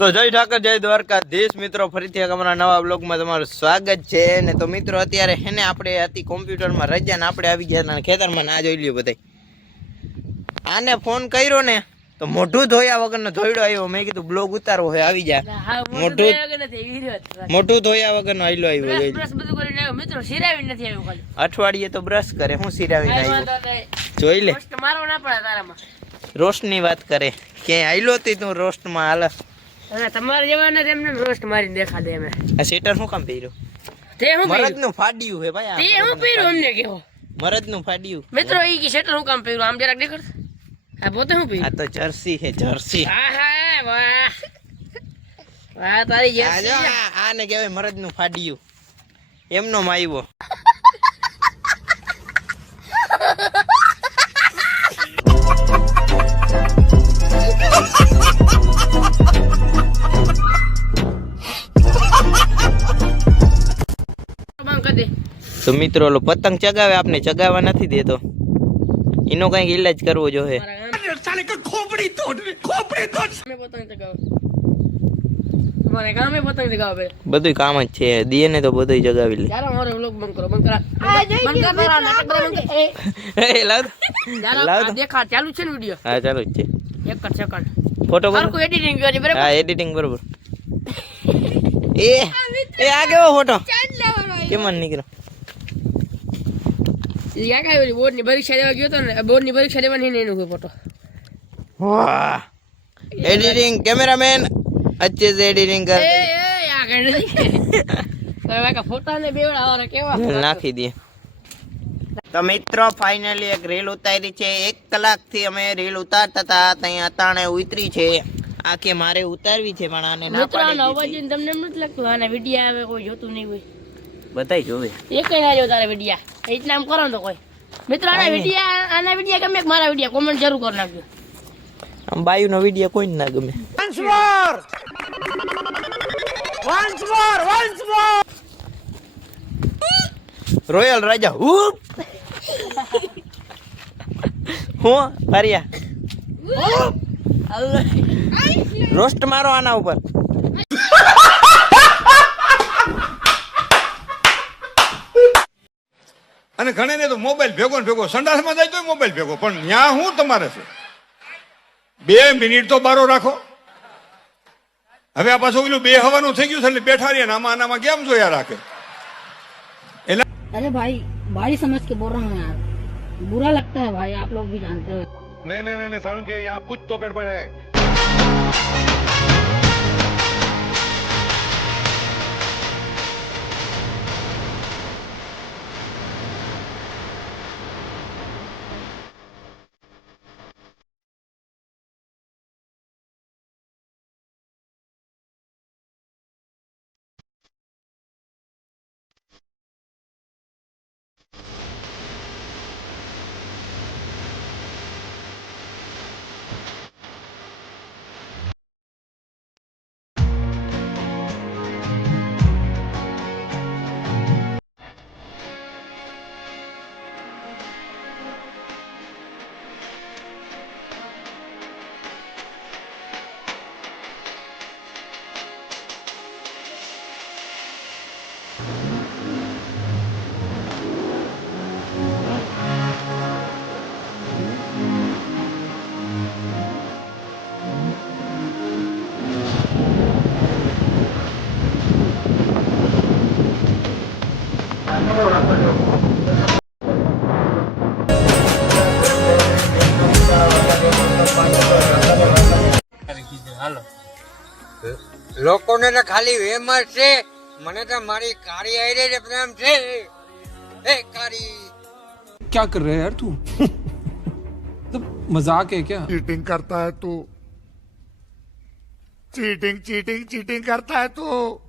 તો જય ઠાકર જય દ્વારકાધીશ મિત્રો, ફરીથી અમારા નવા બ્લોગમાં તમારું સ્વાગત છે. ને તો મિત્રો અત્યારે હેને આપણે હતી કોમ્પ્યુટરમાં રજા ને આપણે આવી ગયા ખેતરમાં. ના જોઈ લ્યો બધા. આને ફોન કર્યો ને તો મોઢું ધોયા વગરનો ધોયડો આવ્યો. મેં કીધું બ્લોગ ઉતારવો હોય આવી જા. મોઢું ધોયા વગરનો આયલો આવ્યો. મિત્રો સિરાવી નથી આવ્યો ખાલી. અઠવાડિયે તો બ્રશ કરે, હું સિરાવી આવ્યો જોઈ લે. મારો ના પડે તારામાં. રોસ્ટની વાત કરે ક્યાંય આયલો હતી તું રોસ્ટમાં હાલ. તમારે જવાના તેમને રોસ્ટ મારીને દેખા દે. અમે આ સેટર શું કામ પહેર્યું? તે હું મરદનું ફાડ્યું હે ભાઈ. તે હું પહેર્યું અમને કેવો મરદનું ફાડ્યું. મિત્રો ઈ કે શેટર હું કામ પહેર્યું આમ જરાક દેખાડ. આ પોતે હું પહેર્યું? આ તો જર્સી હે જર્સી. આહા વાહ વાહ તારી જર્સી. આને કહેવાય મરદનું ફાડ્યું. એમનો માયવો. તો મિત્રો ઓલો પતંગ ચગાવે આપને ચગાવવા નથી દેતો. એનો કઈક ઈલાજ કરવો જોઈએ. તમારે ગામે પતંગ ચગાવે બધું કામ જ છે. દે ને તો બધું જગાવી લે. ચાલો મારો વ્લોગ બંધ કરો. બંધ કરા. બંધ કર તારા નાટક બંધ કર. એ લાવ લાવ દેખા ચાલુ છે ને વિડિયો? હા ચાલુ જ છે. એક જ સેકન્ડ ફોટો સરકો એડિટિંગ કરી બરાબર? હા એડિટિંગ બરોબર. એ આ કેવો ફોટો કેમ નીકળ્યો? યા કાઈ ઓલી બોર્ડ ની પરીક્ષા દેવા ગયો તો ને, બોર્ડ ની પરીક્ષા દેવાની ને એનો ફોટો. વાહ એડિટિંગ કેમેરામેન अच्छे से एडिटिंग कर. એ આ કરે હવે કા ફોટા ને બેવડા ઓર કેવા નાખી દે. તો મિત્રો ફાઇનલી એક રીલ ઉતારી છે. 1 કલાકથી અમે રીલ ઉતારતા હતા ત્યાં અતાણે ઉતરી છે. આ કે મારે ઉતારવી છે પણ આને ના પાડી દીધી. અવાજ તમને એમ નથી લાગતું આના વિડિયો આવે કોઈ જોતું નહીં હોય? બધાય જોવે. એક ના જો તારા વિડિયા એટલા આમ કરો તો કોઈ મિત્રો આના વિડિયા ગમે મારા વિડિયા કોમેન્ટ જરૂર કરી નાખજો. આમ બાયુનો વિડિયો કોઈ ના ગમે. once more રોયલ રાજા હુપ હું પારિયા રોસ્ટ મારો આના ઉપર. અને ઘણે ને તો મોબાઈલ ભેગો ને ભેગો સંડાસમાં જાય તો મોબાઈલ ભેગો. પણ ન્યા હું તમારે છે 2 મિનિટ તો બારો રાખો. હવે આ પાછું પેલું બે હવાનું થઈ ગયું છે એટલે બેઠા રહ્યા આનામાં કેમ જોયા રાખે? अरे भाई भाई समझ के बोल रहा हूँ यार, बुरा लगता है भाई, आप लोग भी जानते हो. नहीं सारुण के यहाँ कुछ तो गड़बड़ है. લોકોને તો ખાલી વેમ જ છે, મને તો મારી કારી આઈ રે પ્રેમ છે. એ કારી क्या कर रहे हैं यार तू? तो मजाक है क्या? चीटिंग करता है तू, चीटिंग करता है तू.